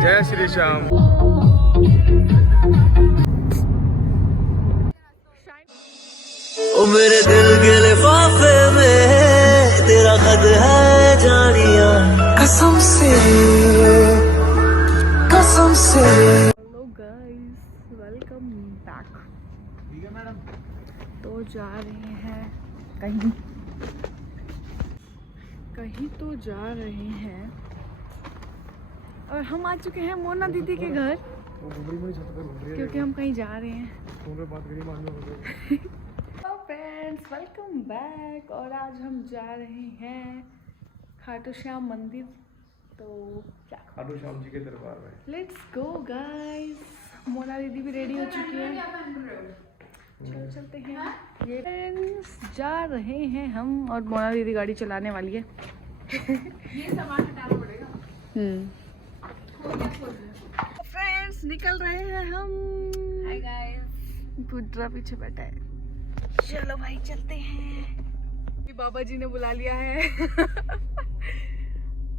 जय श्री श्याम। ओ मेरे दिल के लिफाफे में तेरा खत है जानिया कसम से कसम से। Hello guys, welcome back. ठीक है मैडम। तो जा रहे हैं कहीं तो जा रहे हैं और हम आ चुके हैं मोना दीदी के घर क्योंकि हम कहीं जा रहे हैं। तो फ्रेंड्स, वेलकम बैक। और आज हम जा रहे हैं खाटू श्याम मंदिर। तो क्या खाटू श्याम जी के दरबार में लेट्स गो गाइस। मोना दीदी भी रेडी हो चुकी है। चलो चलते हैं। ये फ्रेंड्स जा रहे हैं हम और मोना दीदी गाड़ी चलाने वाली है। ये सामान हटाना पड़ेगा। फ्रेंड्स निकल रहे हैं हम। Hi guys. पुत्रा पीछे बैठा है। चलो भाई चलते हैं। बाबा जी ने बुला लिया है।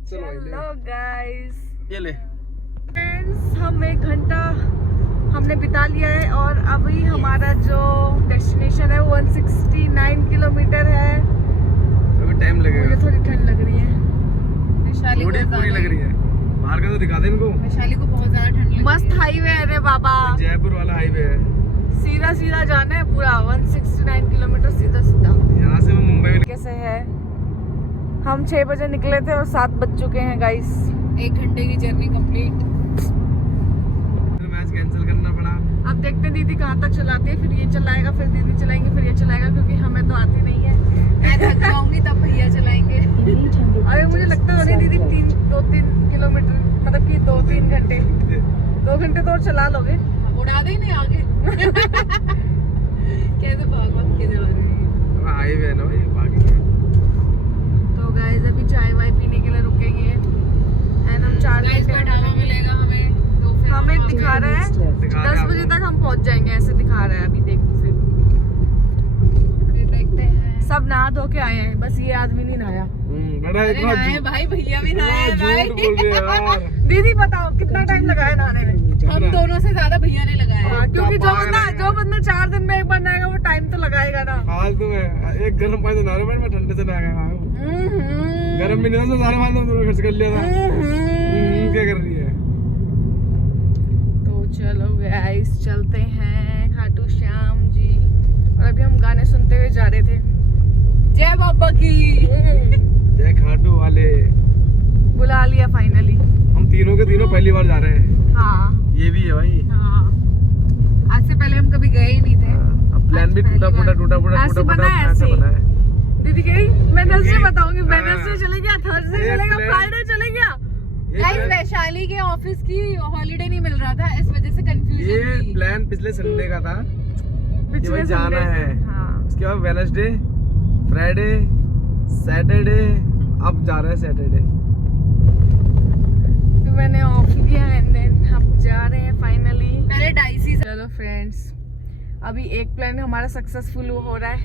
चलो गाइस। ये ले फ्रेंड्स, हम 1 घंटा हमने बिता लिया है और अभी हमारा जो डेस्टिनेशन है वो 169 किलोमीटर है। अभी टाइम लगेगा। मुझे थोड़ी ठंड लग रही है। थोड़ी पूरी लग रही है। बाहर का तो दिखा दे इनको। वैशाली को बहुत ज्यादा ठंड लगी। मस्त हाईवे है रे बाबा। जयपुर वाला हाईवे है। सीधा सीधा जाना है पूरा 169 किलोमीटर सीधा सीधा। यहाँ से मैं मुंबई में कैसे है? हम 6 बजे निकले थे और 7 बज चुके हैं गाइस। 1 घंटे की जर्नी कंप्लीट। मैच कैंसिल करना पड़ा। अब देखते हैं दीदी कहाँ तक चलाती है। फिर ये चलाएगा, फिर दीदी चलाएंगे, फिर ये चलाएगा क्योंकि हमें तो आती नहीं है। मैं थक जाऊंगी तब भैया चलाएंगे। अरे मुझे लगता है दीदी 2-3 किलोमीटर मतलब कि 2-3 घंटे 2 घंटे तो और चला लोगे। उड़ा दे नहीं आगे। कैसे भाग के जा रहे हैं। हाईवे है ना भाई, बाकी तो गाइस अभी चाय वाय पीने के लिए रुकेंगे एंड हम 4 गाइस का ढाबा मिलेगा हमें। तो फिर हमें दिखा रहा है 10 बजे तक हम पहुंच जाएंगे, ऐसे दिखा रहा है। अभी देखो फिर देखते हैं। सब नहा धो के आए हैं, बस ये आदमी नहीं नहाया। बड़ा एक बार नहाए भाई, भैया भी नहाए भाई। झूठ बोल रहे यार। दीदी बताओ कितना टाइम लगाया नहाने में? हम दोनों से ज्यादा भैया ने लगाया। हाँ, क्योंकि जो बंदा 4 दिन में एक बार नहाएगा वो टाइम तो लगाएगा ना। फालतू में एक गर्म पानी से नहा रहा हूं, मैं ठंडे से नहा गया हूं। गर्म भी नहीं था, सारा पानी तो खर्च कर लिया था। क्या कर रही है? तो चलो गाइस चलते हैं खाटू श्याम जी। और अभी हम गाने सुनते हुए जा रहे थे। जय बाबा की। जय खाटू वाले। बुला लिया फाइनली। हम तीनों के तीनों पहली बार जा रहे हैं। हाँ ये भी है भाई। हाँ, आज से पहले हम कभी गए ही नहीं थे। अब प्लान भी टूटा फूटा ऐसे बना है, ऐसे ऐसे। बना है। दीदी कह रही वेडनेसडे बताऊंगी। हाँ। वेडनेसडे चले गया, थर्सडे ये चलेगा, plan- फ्राइडे चले गया। गाइस वैशाली के ऑफिस की हॉलीडे नहीं मिल रहा था, इस वजह से कंफ्यूजन ये थी। प्लान पिछले संडे का था। पिछले भाई जाना Sunday से। है। हाँ। उसके बाद वेडनेसडे, फ्राइडे, सैटरडे, अब जा रहे हैं सैटरडे। फिर मैंने ऑफ लिया एंड देन अब जा रहे हैं फाइनली। पहले डाइसी से। चलो फ्रेंड्स, अभी एक प्लान हमारा सक्सेसफुल हो रहा है,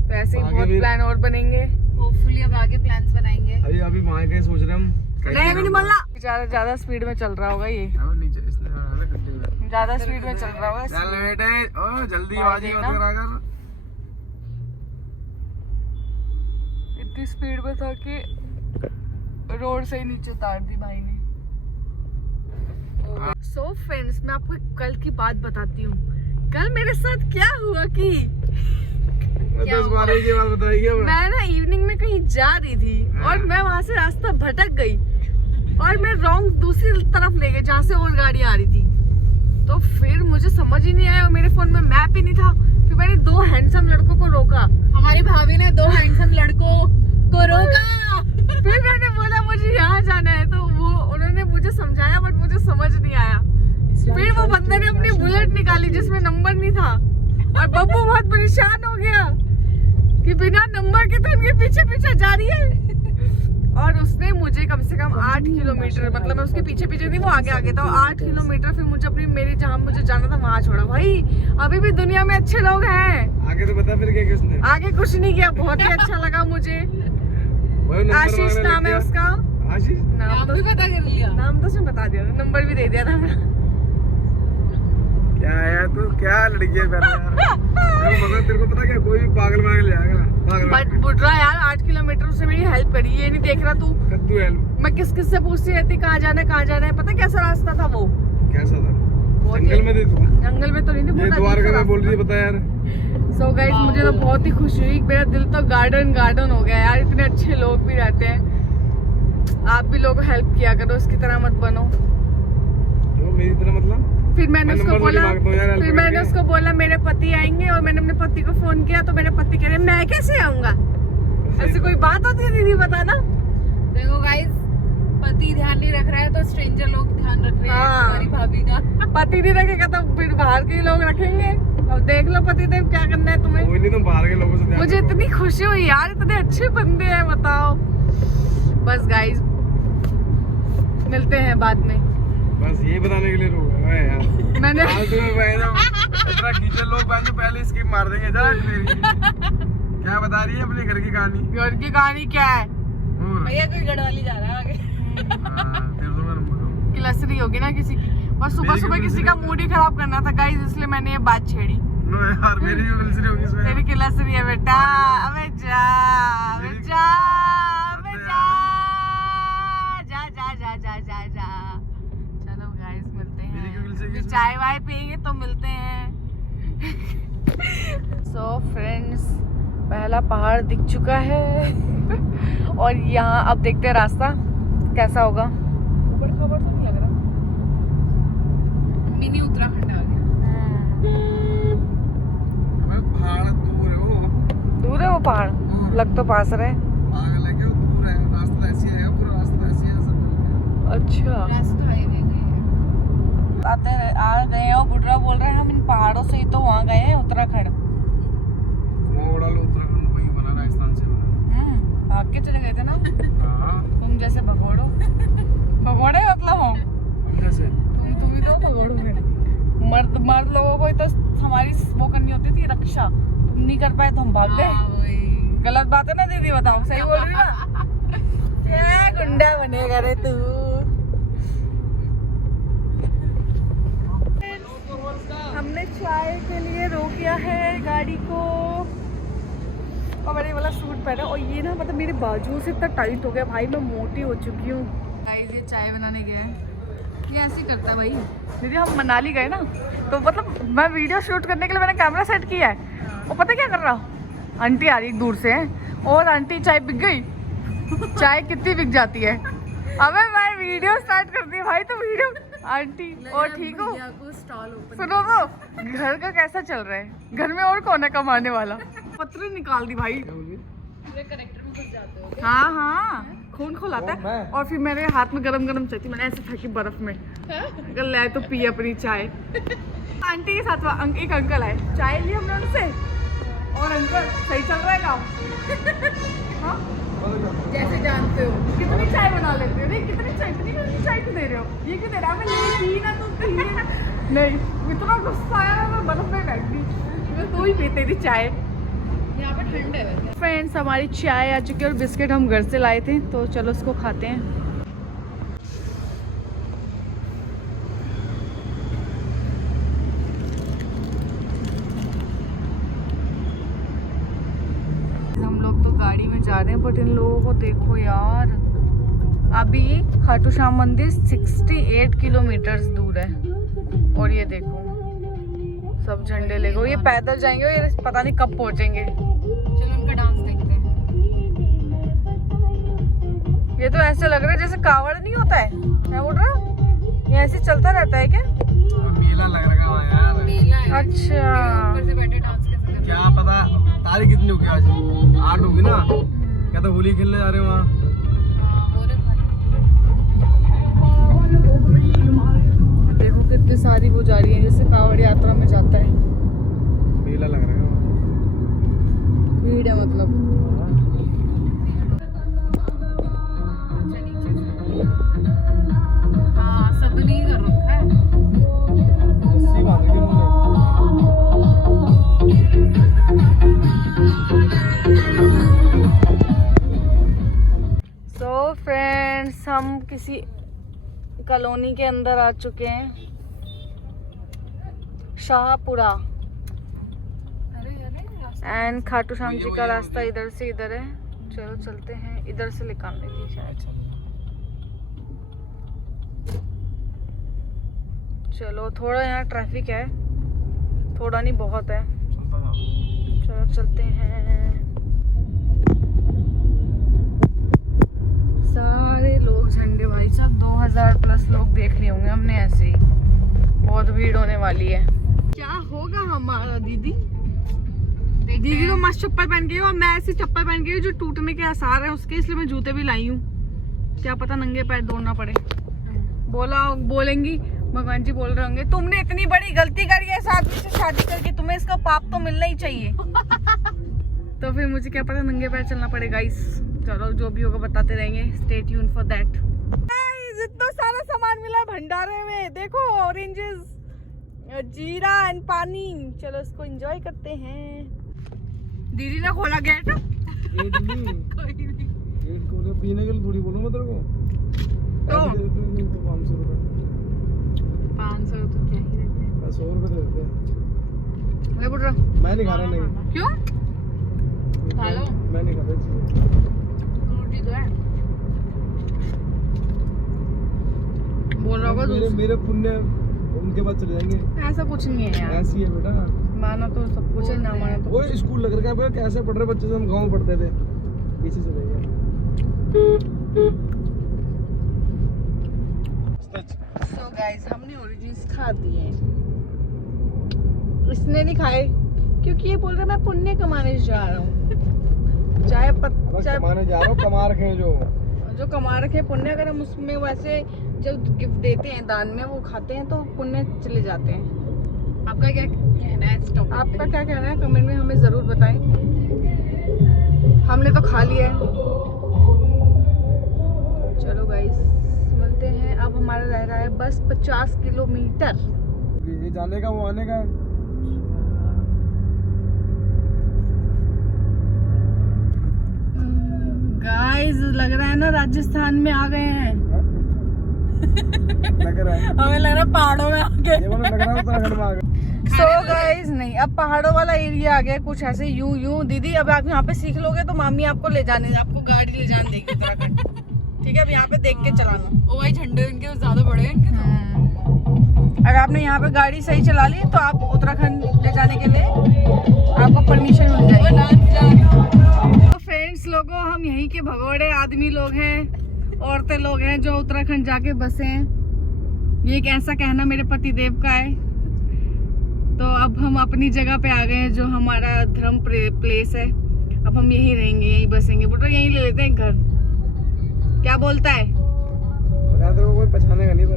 तो ऐसे ही आगे बहुत भी- प्लान और बनेंगे। होपफुली अब आगे प्लान्स बनाएंगे। अभी वहाँ के सोच रहे हम। नहीं बोलना। ज्यादा स्पीड में चल रहा होगा ये। नीचे इसने ज्यादा स्पीड में चल रहा होगा। चल बेटे, ओ जल्दी बाजी मत करा कर। इतनी स्पीड में था कि रोड से ही नीचे उतार दी भाई ने। सो फ्रेंड्स, मैं आपको कल की बात बताती हूँ। कल मेरे साथ क्या हुआ कि 10-12 की बात बताइए। मैं ना इवनिंग में कहीं जा रही थी और मैं वहां से रास्ता भटक गई और मैं रॉन्ग दूसरी तरफ ले गई जहाँ से और गाड़ी आ रही थी। तो फिर मुझे समझ ही नहीं आया और मेरे फोन में मैप ही नहीं था। फिर मैंने 2 हैंडसम लड़कों को रोका। हमारी भाभी ने 2 हैंडसम लड़कों को रोका। फिर मैंने बोला मुझे यहाँ जाना है, तो वो उन्होंने मुझे समझाया बट मुझे समझ नहीं आया। फिर वो बंदे ने अपनी बुलेट निकाली जिसमें नंबर नहीं था और बब्बू बहुत परेशान हो गया कि बिना नंबर के तो इनके पीछे पीछे जा रही है। और उसने मुझे कम से कम 8 किलोमीटर, मतलब मैं उसके पीछे पीछे थी, वो आगे आगे था, 8 किलोमीटर फिर मुझे अपनी मेरी जहाँ मुझे जाना था वहाँ छोड़ा। भाई अभी भी दुनिया में अच्छे लोग हैं। आगे तो बता फिर क्या किया उसने? आगे कुछ नहीं किया, बहुत ही अच्छा लगा मुझे। आशीष नाम है उसका। आशीष नाम तो भी पता कर लिया। नाम तो उसने बता दिया, नंबर भी दे दिया था मेरा। क्या है तू, क्या लड़की है पहले यार। मगर तेरे को पता क्या, कोई भी पागल बना के ले आएगा, पागल बट बुढ़ा यार 8 किलोमीटर उसने मेरी हेल्प करी, ये नहीं देख रहा तू। कद्दू है। मैं किस किस से पूछती रहती कहाँ जाना है कहाँ जाना है। पता कैसा रास्ता था वो? कैसा था? बहुत जंगल में थी तू? जंगल में तो नहीं थी, ये बहुत द्वारका अजीब सा में बोल रही है, पता यार। सो गाइस मुझे तो बहुत ही खुशी हुई, मेरा दिल तो गार्डन गार्डन हो गया यार। इतने अच्छे लोग भी रहते हैं। आप भी लोगों को हेल्प किया करो, इसकी तरह मत बनो। जो मेरी तरह मतलब? फिर मैंने मैं उसको नंबर बोला, थोड़ी मांगता हूँ यार help फिर मैंने करके। उसको बोला मेरे पति आएंगे, और मैंने अपने पति को फोन किया तो मेरे पति कह रहे मैं कैसे आऊंगा। ऐसी कोई बात होती है दीदी, बताना। देखो गाइस, पति ध्यान नहीं रख रहा है तो स्ट्रेंजर लोग ध्यान रख रहे हैं हाँ। हमारी भाभी का। पति नहीं रखेगा तो फिर बाहर के ही लोग रखेंगे। अब देख लो पति देव क्या करना है तुम्हें। कोई नहीं, तुम बाहर के लोगों से ध्यान मुझे रखो। इतनी खुशी हुई यार, इतने अच्छे बंदे हैं, बताओ। बस गाइस मिलते हैं बाद में। बस ये बताने के लिए रोक रहा है यार। मैंने फालतू में इतना कीचड़ लोग बहन पहले स्किप मार देंगे। जा क्या बता रही है अपने घर की कहानी? घर की कहानी क्या है? और भैया कोई गढ़वाली जा रहा है आगे। तेरे तो मैं नंबर किलसरी होगी ना किसी की। बस सुबह मेरी सुबह क्यों किसी का मूड ही खराब करना था गाइस, इसलिए मैंने ये बात छेड़ी। नो यार, मेरी भी मिलसरी होगी इसमें। तेरी किलसरी है बेटा। अबे जा, अबे जा, अबे जा, जा जा जा जा जा जा। चलो गाइस मिलते मेरी क्यों किलसरी हैं, है इसमें? चाय वाय पियेंगे तो मिलते हैं। सो फ्रेंड्स, पहला पहाड़ दिख चुका है और यहाँ अब देखते हैं रास्ता कैसा होगा। ऊपर खबर तो नहीं लग रहा। मिनी उत्तराखंड आ गया। अबे पहाड़ दूर है वो। दूर है वो पहाड़, लग तो पास रहे। पागल है क्या, वो दूर है। रास्ता ऐसे है, पूरा रास्ता ऐसे है सब। अच्छा रास्ता हाईवे गए हैं। आ गए हैं और बुढ़ा बोल रहे हैं हम इन पहाड़ों से ही तो वहाँ गए हैं उत्तराखंड। मोड़ा लो, उत्तराखंड वही बना, राजस्थान से बना। भाग के चले गए थे ना हाँ, तुम जैसे भगोड़ो। भगोड़े मतलब हो हम जैसे। तुम ही तो भगोड़ो में। मर्द लोगों को तो हमारी वो करनी होती थी रक्षा, तुम नहीं कर पाए तो हम भाग गए। हाँ, वही। गलत बात है ना दीदी, बताओ सही बोल रही ना? क्या गुंडा बनेगा रे तू। हमने चाय के लिए रोक किया है गाड़ी को और मैंने वाला सूट पहना, और ये ना मतलब मेरे बाजू से इतना टाइट हो गया भाई, मैं मोटी हो चुकी हूँ। गाइस ये चाय बनाने गया है, ये ऐसे ही करता है भाई। दीदी हम मनाली गए ना, तो मतलब मैं वीडियो शूट करने के लिए मैंने कैमरा सेट किया है, और पता क्या कर रहा हूँ, आंटी आ रही दूर से और आंटी चाय बिक गई। चाय कितनी बिक जाती है। अबे मैं वीडियो स्टार्ट कर दी भाई, तो वीडियो आंटी और ठीक हो, सुनो तो घर का कैसा चल रहा है, घर में और कौन है कमाने वाला। पत्र निकाल दी भाई। करेक्टर में घुस जाते हो। हाँ हाँ खून खोलाता है। और फिर मेरे हाथ में गरम गरम चाय थी, मैंने ऐसे फेंकी बर्फ में, अगर लाए तो पी अपनी चाय। आंटी के साथ एक अंकल आए, चाय ली हमने उनसे, और अंकल सही चल रहा है काम। हाँ जैसे जानते हो। कितनी चाय बना लेते हो? नहीं कितनी चाय, इतनी चाय क्यों दे रहे हो? ये क्यों दे रहा है? नहीं पी ना, तू पी ना। नहीं इतना गुस्सा आया, मैं बर्फ में बैठ गई। मैं तो ही पीते थी चाय। यहाँ पे ठंड है वैसे। फ्रेंड्स हमारी चाय आ चुकी है और बिस्किट हम घर से लाए थे, तो चलो उसको खाते हैं। हम लोग तो गाड़ी में जा रहे हैं, बट इन लोगों को देखो यार, अभी खाटू श्याम मंदिर 68 किलोमीटर दूर है, और ये देखो सब झंडे लेके, और ये पैदल जाएंगे और ये पता नहीं कब पहुंचेंगे। चलो उनका डांस देखते हैं। ये तो ऐसे लग रहा है जैसे कावड़ नहीं होता है, मैं बोल रहा, ये ऐसे चलता रहता है क्या? मेला लग रहा है यार। मेला है। अच्छा ऊपर से बैठे डांस कैसे कर रहे क्या पता तारीख कितनी होगी आज? 8 होगी ना। क्या तो होली खेलने जा रहे हो वहाँ? हाँ, हो रहे हैं। देखो कितनी सारी वो जा रही है जैसे कावड़ यात्रा में जाता है। मेला लग रहा है। भीड़ है मतलब। हाँ, सबने कर रखा है। रस्सी बांध के उन्होंने। सो फ्रेंड्स किसी कॉलोनी के अंदर आ चुके हैं, शाहपुरा। एंड खाटू श्याम जी का रास्ता इधर से इधर है। चलो चलते हैं, इधर से निकालने थी शायद। चलो थोड़ा यहाँ ट्रैफिक है, थोड़ा नहीं बहुत है। चलो चलते हैं। सारे लोग झंडे भाई साहब 2000 प्लस लोग देख लिए होंगे हमने ऐसे ही। बहुत भीड़ होने वाली है। क्या होगा हमारा दीदी? दीदी तो मस्त चप्पल पहन गई और मैं ऐसी चप्पल पहन गई जो टूटने के आसार है उसके, इसलिए मैं जूते भी लाई हूँ। क्या पता नंगे पैर दौड़ना पड़े। बोलेंगी भगवान जी बोल रहे होंगे तुमने इतनी बड़ी गलती करी है इस आदमी से शादी करके, तुम्हें इसका पाप तो मिलना ही चाहिए। तो फिर मुझे क्या पता नंगे पैर चलना पड़ेगा। चलो जो भी होगा बताते रहेंगे। Stay tuned for that. इतना सारा सामान मिला है भंडारे में, देखो ऑरेंजेस, जीरा एंड पानी। चलो इसको एंजॉय करते हैं। दीदी ने खोला गेट। गेट खोले पीने के लिए थोड़ी बोलूं मैं तेरे को। तो 500 रुपए। 500 तो क्या ही देते हैं, 100 रुपए दे देते हैं। ले बुढ़ा। मैं नहीं खा रहा। नहीं क्यों? खा लो। मैं नहीं खाता रोटी तो है। बोल रहा होगा मेरे पुण्य उनके पास चले जाएंगे। ऐसा कुछ नहीं है यार, ऐसी है बेटा। माना तो सब कुछ है, ना माना तो वो स्कूल लग रखा है। कैसे पढ़ रहे बच्चे से, हम गाँव में पढ़ते थे। पीछे चले गए। सो गाइस हमने ओरिजिन्स खा दिए। इसने नहीं खाए क्योंकि ये बोल रहा है मैं पुण्य कमाने जा रहा हूँ। चाहे कमाने जा रहा हूँ, कमा रखे हैं जो कमा रखे पुण्य, अगर हम उसमें वैसे जब गिफ्ट देते हैं दान में वो खाते हैं तो पुण्य चले जाते हैं। आपका क्या कहना है इस टॉपिक पे? आपका क्या कहना है कमेंट में हमें जरूर बताएं। हमने तो खा लिया है। चलो गाइस मिलते हैं। अब हमारा रह रहा है बस 50 किलोमीटर। ये जाने का वो आने का है। गाइस लग रहा है ना राजस्थान में आ गए हैं। लग रहा है, हमें लग रहा है पहाड़ों में आ गए। ये वाला लग रहा है उत्तराखंड में आ गए। सो गाइस नहीं, अब पहाड़ों वाला एरिया आ गया कुछ ऐसे यूं। दीदी अब आप यहाँ पे सीख लोगे तो मामी आपको आपको गाड़ी ले जाने देगी उत्तराखंड। ठीक है, अब यहाँ पे देख के चलाना। ओ भाई झंडे इनके ज्यादा बड़े हैं इनके तो। अगर आपने यहाँ पे गाड़ी सही चला ली तो आप उत्तराखंड ले जाने के लिए आपको परमिशन मिल जाएगी। तो फ्रेंड्स लोगों, हम यहीं के भगोड़े आदमी लोग हैं, औरतें लोग हैं जो उत्तराखंड जाके बसे हैं। ये एक ऐसा कहना मेरे पति देव का है। तो अब हम अपनी जगह पे आ गए हैं जो हमारा धर्म प्लेस है। अब हम यहीं रहेंगे, यहीं बसेंगे। बेटा यहीं ले लेते हैं घर। क्या बोलता है? पता तेरे को कोई पहचानेगा नहीं पर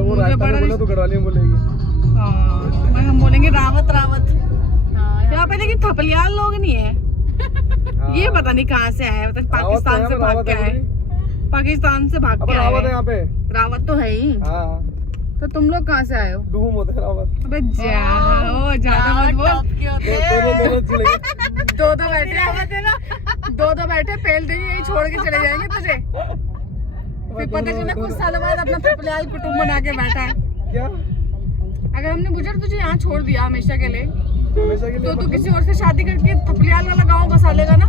वो रास्ता में बोला तो घरवाली बोलेगी। हाँ हम बोलेंगे रावत रावत। यहाँ पे लेकिन थपलियाल लोग नहीं है। ये पता नहीं कहाँ से आया, मतलब पाकिस्तान से भाग के आए। पाकिस्तान से भाग के रावत है यहाँ पे। रावत तो है ही। हाँ तो तुम लोग कहाँ से आए हो? डूम होते हैं रावत। अबे जाओ, ज्यादा मत बोल। दो बैठे पेल देंगे, यही छोड़ के चले जाएंगे तुझे। फिर पता चला कुछ सालों बाद अपना थपलियाल कुटुंब बना के बैठा है। क्या? अगर हमने बुजुर्ग तुझे यहाँ छोड़ दिया हमेशा के लिए हमेशा के लिए तो तू किसी और से शादी करके थपलियाल वाला गांव बसा लेगा ना,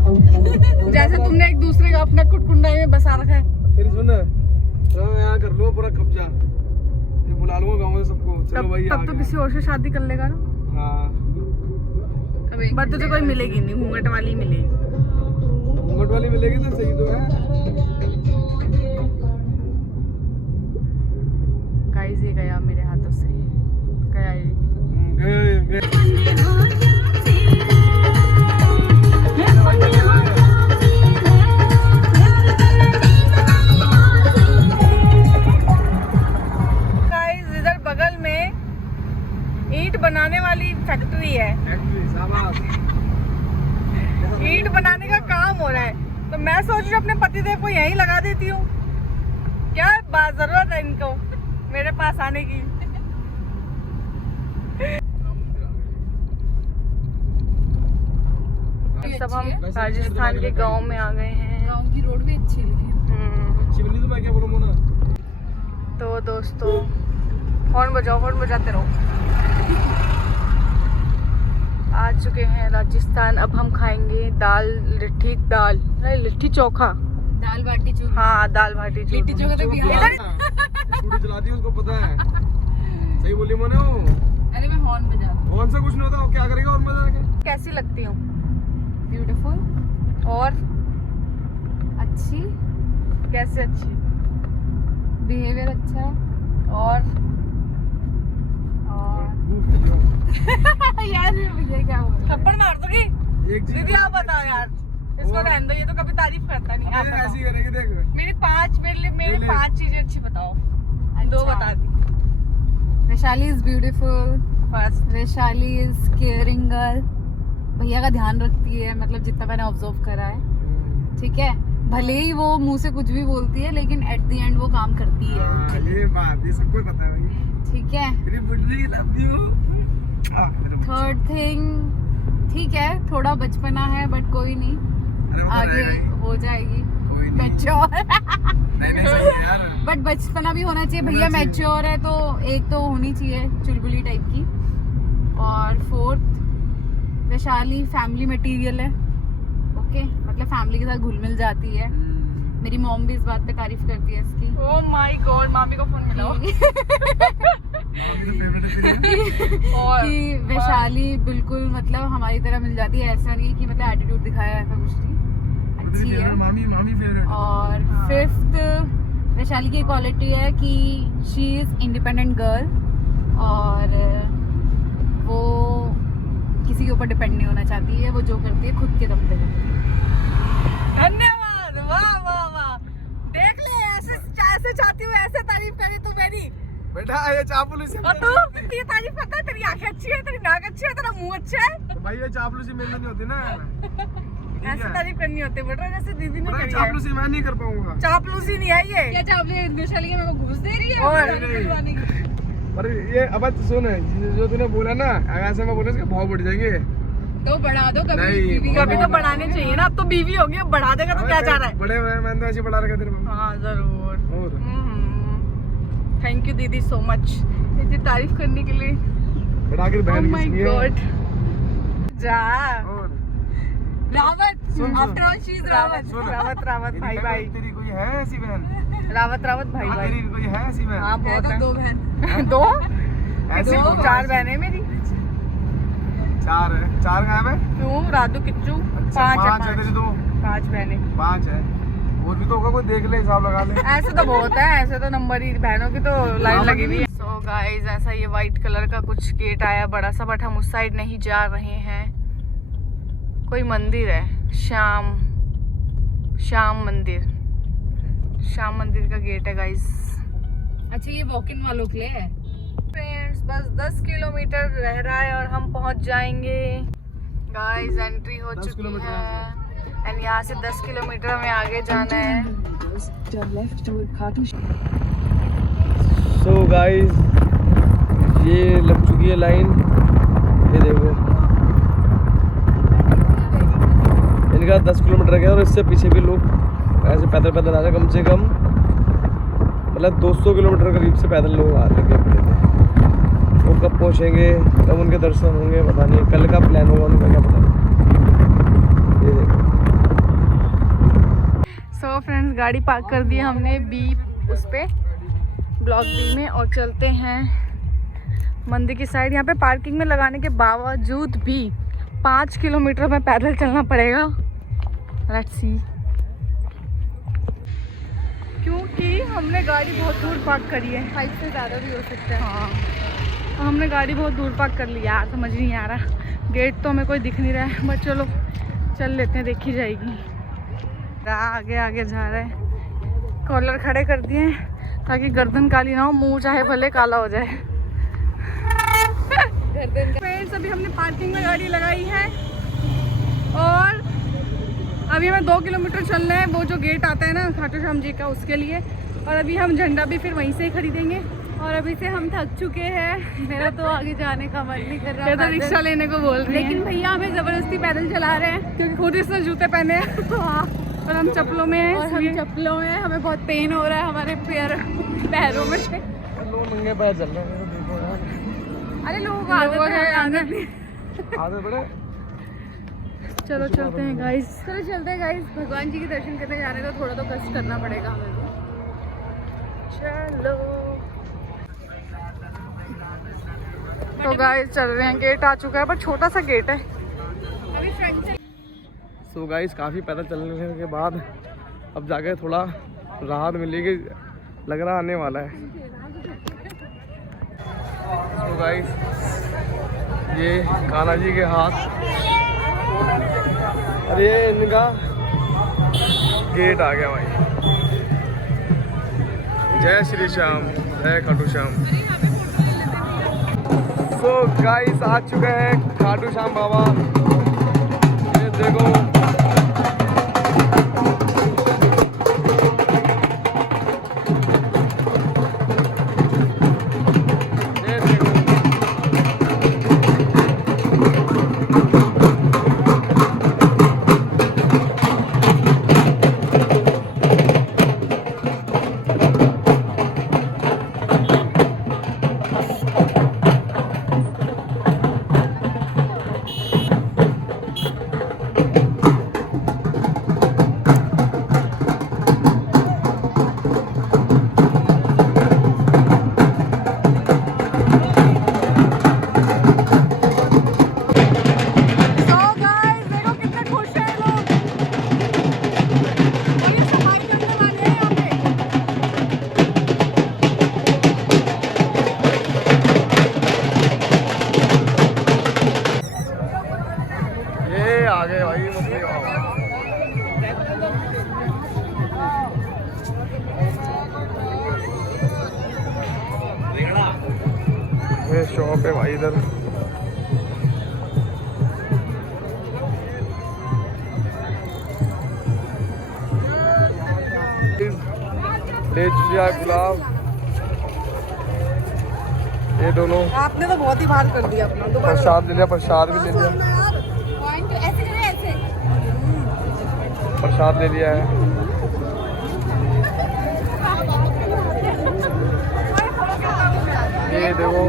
जैसे तुमने एक दूसरे का अपना कुटकुंडाई में बसा रखा है। फिर सुन, तो यहाँ कर लो पूरा कब्जा, फिर बुला लूंगा गाँव में सबको। चलो भाई तब तो किसी और से शादी कर लेगा ना। हाँ बट तुझे कोई मिलेगी नहीं, घूंघट वाली मिलेगी। घूंघट वाली मिलेगी तो सही तो है। गाइस ये गया मेरे हाथों से, गया ये। गाइस इधर बगल में ईंट बनाने वाली फैक्ट्री है। ईंट बनाने का काम हो रहा है, तो मैं सोच रही हूँ अपने पतिदेव को यहीं लगा देती हूँ। क्या जरूरत है इनको मेरे पास आने की। सब हम राजस्थान के गांव में आ गए हैं। गांव की रोड भी अच्छी है। अच्छी बनी तो मैं क्या बोलूं मोना। तो दोस्तों हॉर्न बजाते रहो। आ चुके हैं राजस्थान। अब हम खाएंगे लिट्टी चोखा। दाल बाटी चूरमा। हाँ दाल बाटी लिट्टी चोखा तो बिहार। स्कूटी चलाती है उसको पता है। सही बोली मोने वो। अरे मैं हॉर्न बजा। कौन सा कुछ नहीं होता, वो क्या करेगा और बजा के। कैसी लगती हूँ? ब्यूटीफुल। और अच्छी। कैसे अच्छी? बिहेवियर अच्छा। और यार ये क्या बोल रहे थप्पड़ मार दोगी? एक चीज दीदी आप बताओ यार, इसको रहने दो, ये तो कभी तारीफ करता नहीं। आप बताओ। ऐसी करेगी देख। मेरे 5 चीजें अच्छी बताओ। 2 बता दी। Vaishali is beautiful. First Vaishali is caring girl. भैया का ध्यान रखती है, मतलब जितना मैंने ऑब्जर्व करा है। ठीक है, भले ही वो मुंह से कुछ भी बोलती है लेकिन एट द एंड वो काम करती है। ये बात ये सबको पता है भाई। ठीक है। तेरी बुढ़ी लव यू। थर्ड थिंग, ठीक है थोड़ा बचपना है बट कोई नहीं, आगे हो जाएगी मैच्योर। नहीं सही है यार। बट बचपना भी होना चाहिए। भैया मैच्योर है तो एक तो होनी चाहिए चुलबुली टाइप की। और फोर्थ, वैशाली फैमिली मटेरियल है। ओके, मतलब फैमिली के साथ घुल मिल जाती है। मेरी मॉम भी इस बात पे तारीफ करती है इसकी। ओह माय गॉड, मामी को फोन मिलाओ। और कि वैशाली बिल्कुल मतलब हमारी तरह मिल जाती है। ऐसा नहीं कि मतलब एटीट्यूड दिखाया, ऐसा कुछ नहीं, अच्छी है। मामी फेवरेट। और फिफ्थ, वैशाली की क्वालिटी है कि शी इज इंडिपेंडेंट गर्ल और वो किसी के ऊपर डिपेंड नहीं होना चाहती है। वो जो करती है खुद के दम पे करती है। धन्यवाद। वाह वाह वाह, देख ले ऐसे चाहती हूँ, ऐसे तारीफ करे तू मेरी। बेटा ये चापलूसी और तू ये तारीफ करता है, तेरी आंखें अच्छी है, तेरी नाक अच्छी है, तेरा मुंह अच्छा है। तो भाई ये चापलूसी मेरे में नहीं होती ना। ऐसे तारीफ करनी होती बेटा, जैसे दीदी ने करी है। चापलूसी मैं नहीं कर पाऊंगा। चापलूसी नहीं है ये। क्या चावली वैशाली के मेरे को घूस दे रही है? और पर ये अब सुन, जो तूने बोला ना, ऐसे मैं बोला इसके भाव बढ़ जाएंगे। तो बढ़ा दो कभी। नहीं, बीवी कभी तो बढ़ाने चाहिए ना। अब तो बीवी होगी, अब बढ़ा देगा तो क्या चाह रहा है? बड़े मैंने तो ऐसे बढ़ा रखा तेरे को। हाँ जरूर। और थैंक यू दीदी सो मच इतनी तारीफ करने के लिए। बड़ा आखिर बहन माय किसकी है? गॉड जा और रावत। सुन, after all she is Rawat. सुन। रावत भाई भाई। तेरी कोई है ऐसी बहन? रावत भाई हाँ, भाई। तेरी कोई है ऐसी बहन? हाँ बहुत है। 2 बहन। 2 ऐसी दो, बोलो। 4 बहनें मेरी। 4 है। 4 कहाँ है? क्यों राधू किच्चू? अच्छा, 5 है तेरी। 2 5 बहनें। 5 है। और भी तो होगा, कोई देख ले, हिसाब लगा ले। ऐसे तो बहुत है, ऐसे तो नंबर ही बहनों की तो लाइन लगी हुई है। सो गाइस ऐसा ये वाइट कलर का कुछ गेट आया बड़ा सा, बट हम उस साइड नहीं जा रहे हैं। कोई मंदिर है, श्याम मंदिर का गेट है गाइस। अच्छा ये वॉक इन वालों के लिए है। फ्रेंड्स बस 10 किलोमीटर रह रहा है और हम पहुंच जाएंगे। गाइस एंट्री हो 10 चुकी किलोमीटर है एंड यहाँ से 10 किलोमीटर हमें आगे जाना है। सो गाइस ये लग चुकी है लाइन, ये देखो इनका 10 किलोमीटर गया और इससे पीछे भी लोग ऐसे पैदल आ रहे, कम से कम मतलब 200 किलोमीटर करीब से पैदल लोग आ रहे हैं। वो कब पहुँचेंगे, कब उनके दर्शन होंगे पता नहीं, कल का प्लान होगा उनका क्या पता। ये देखो। सो फ्रेंड्स गाड़ी पार्क कर दी हमने बी उस पे ब्लॉक बी में और चलते हैं मंदिर की साइड। यहाँ पे पार्किंग में लगाने के बावजूद भी 5 किलोमीटर में पैदल चलना पड़ेगा। लेट्स सी, क्योंकि हमने गाड़ी बहुत दूर पार्क करी है। 5 से ज़्यादा भी हो सकता है। हाँ तो हमने गाड़ी बहुत दूर पार्क कर ली यार, समझ नहीं आ रहा। गेट तो हमें कोई दिख नहीं रहा है, बट चलो चल लेते हैं, देखी जाएगी। आगे आगे जा रहे हैं, कॉलर खड़े कर दिए ताकि गर्दन काली ना हो, मुंह चाहे भले काला हो जाए। फ्रेंड्स अभी हमने पार्किंग में गाड़ी लगाई है और अभी हमें 2 किलोमीटर चलना है, वो जो गेट आता है ना खाटू श्याम जी का, उसके लिए। और अभी हम झंडा भी फिर वहीं से ही खरीदेंगे। और अभी से हम थक चुके हैं, मेरा तो आगे जाने का मन नहीं कर रहा। ये तो रिक्शा लेने को बोल रही लेकिन भैया हमें जबरदस्ती पैदल चला रहे हैं क्योंकि खुद इसने जूते पहने हैं। हाँ और हम चप्पलों में हैं, और हम इसलिए- चप्पलों में, हमें बहुत पेन हो रहा है हमारे पैरों में। लोग नंगे पैर चल रहे हैं, देखो यार। अरे लोगों को लोगों आदत है, है, आदत नहीं। आधे बड़े चलो चलते हैं गाइस। चलो चलते हैं गाइस, भगवान जी के दर्शन करने जा रहे हैं तो थोड़ा तो कष्ट करना पड़ेगा हमें भी। चलो तो गाइस चल रहे हैं, गेट आ चुका है पर छोटा सा गेट है। अभी फ्रंट से सो गाइस काफ़ी पैदल चलने के बाद अब जाके थोड़ा राहत मिलेगी, लग रहा आने वाला है। तो गाइस ये कान्हा जी के हाथ, अरे इनका गेट आ गया भाई। जय श्री श्याम, जय खाटू श्याम। सो गाइस आ चुके हैं खाटू श्याम बाबा, ये देखो। ये देखो तो गाइस देखो कितने खुश हैं लोग, और ये सफाई करने वाले हैं यहाँ पे। ये आ गए भाई मछली बाबा। ये शॉप है भाई इधर। ले लिया गुलाब, ये दोनों आपने तो बहुत ही बाहर कर दिया अपना। प्रसाद ले लिया, प्रसाद भी ले लिया, पॉइंट ऐसे करें, ऐसे प्रसाद ले लिया है। ये देखो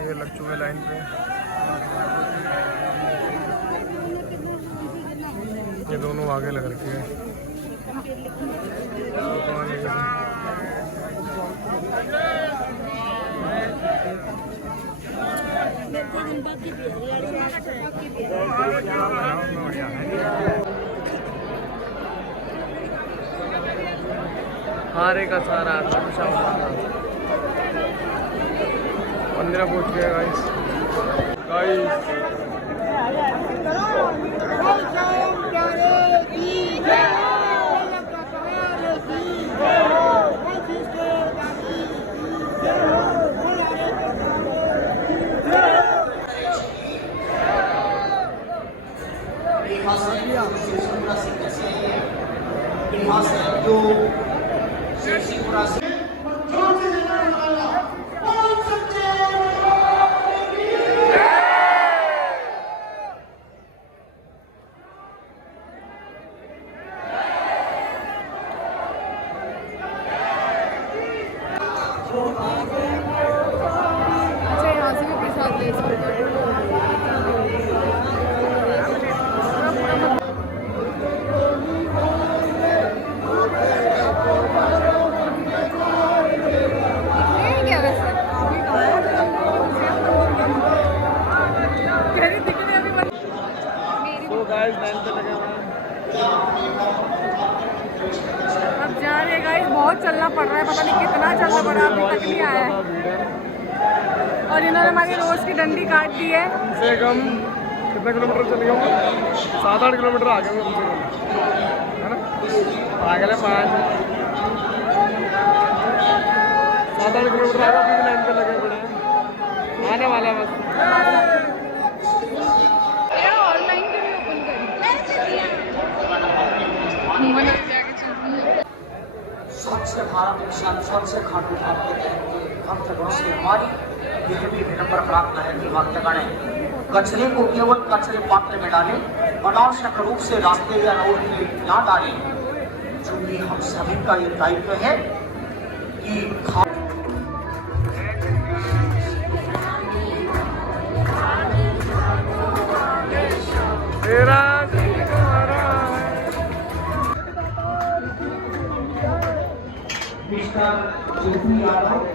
ये लग चुके लाइन पे। ये दोनों आगे लग रखे हैं। हारे का सारा मंदिर पहुंच गया गाइस। अच्छा यहाँ से भी प्रसाद ले सकते हो। ये क्या वैसे? मेरी दिखने अभी बड़ी- तो गाइस लाइन पे लगे हुए हैं। अब जा रहे हैं गाइस, बहुत चलना पड़ रहा है, पता नहीं कितना चलना पड़ा, अभी तक नहीं आया है। और इन्होंने हमारी रोज की डंडी काट दी है। कम से कम कितने किलोमीटर चले गए? 7-8 किलोमीटर आगे हुए कम से कम, है ना? आगे 5 7-8 किलोमीटर आगे अभी भी लाइन पे लगे पड़े हैं, आने वाला है बस। ऑनलाइन के भी ओपन करी। जाके चल रही है। स्वच्छ भारत मिशन स्वच्छ खाटू धाम के तहत भक्तगणों से हमारी यह भी विनम्र प्रार्थना है कि भक्तगण कचरे को केवल कचरे पात्र में डालें, अनावश्यक रूप से रास्ते या रोड में ना डालें। चूंकि हम सभी का ये दायित्व है कि मिस्टर चोटू यादव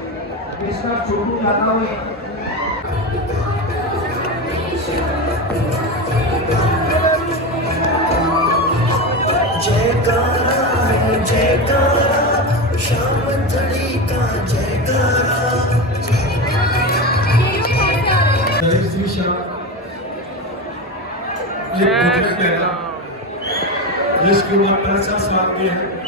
जिसके वाटर सा साथ दिया है।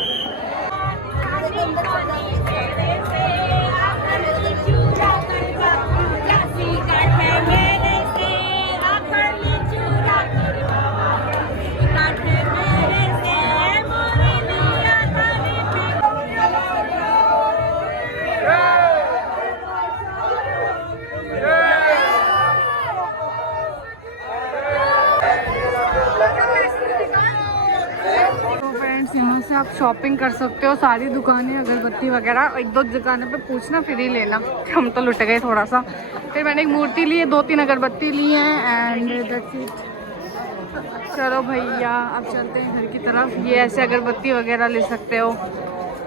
यहाँ से आप शॉपिंग कर सकते हो, सारी दुकानें अगरबत्ती वगैरह, एक दो दुकानों पे पूछना फिर ही लेना। हम तो लुट गए थोड़ा सा। फिर मैंने एक मूर्ति ली है, 2-3 अगरबत्ती ली हैं एंड दैट्स इट। चलो भैया अब चलते हैं घर की तरफ। ये ऐसे अगरबत्ती वगैरह ले सकते हो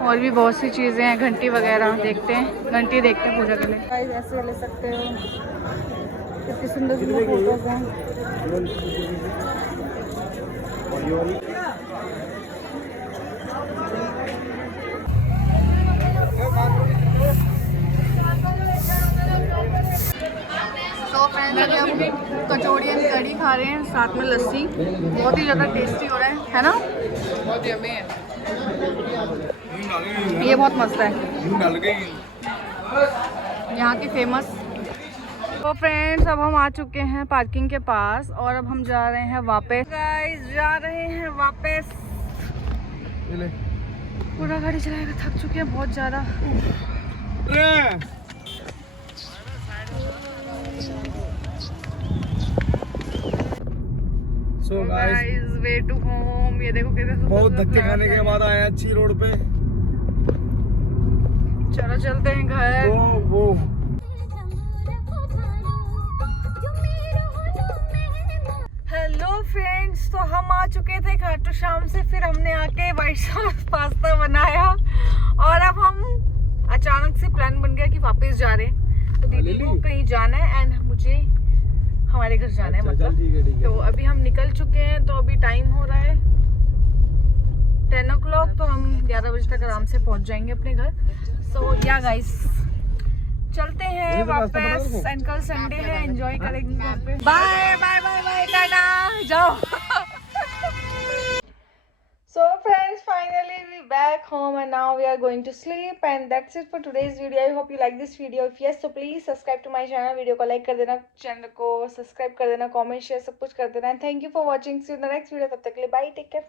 और भी बहुत सी चीज़ें हैं, घंटी वगैरह देखते हैं, घंटी देखते हैं पूजा के लिए। ऐसे ले सकते हो, कितनी सुंदर सुंदर फोटोज हैं। तो फ्रेंड्स अभी हम कचौड़ी एंड कढ़ी खा रहे हैं, साथ में लस्सी। बहुत ही ज़्यादा टेस्टी हो रहा है ना? बहुत यम्मी है, ये बहुत मस्त है, यहाँ की फेमस। तो फ्रेंड्स अब हम आ चुके हैं पार्किंग के पास और अब हम जा रहे हैं वापस। गाइस जा रहे हैं वापस। पूरा गाड़ी चलाएगा, थक चुके हैं बहुत ज़्यादा। So guys, way to home. ये देखो कैसे बहुत धक्के खाने के बाद आए अच्छी रोड पे। चलो चलते हैं घर। वो हेलो फ्रेंड्स, तो हम आ चुके थे खाटू श्याम से, फिर हमने आके व्हाइट सॉस पास्ता बनाया और अब हम अचानक से प्लान बन गया कि वापस जा रहे हैं। तो दीदी को कहीं जाना है एंड मुझे हमारे घर जाना है, मतलब ठीक है। तो अभी हम निकल चुके हैं। तो अभी टाइम हो रहा है 10 o'clock, तो हम 11 बजे तक आराम से पहुंच जाएंगे अपने घर। सो या गाइस चलते हैं वापस एंड कल संडे है, एंजॉय करेंगे वहाँ पे। Bye bye bye bye, tata, जाओ। So friends, finally we back home and now we are going to sleep and that's it for today's video. I hope you like this video. If yes, so please subscribe to my channel. Video को like कर देना, channel को subscribe कर देना, comment share सब कुछ कर देना। And thank you for watching. See you in the next video. तब तक के लिए bye, take care.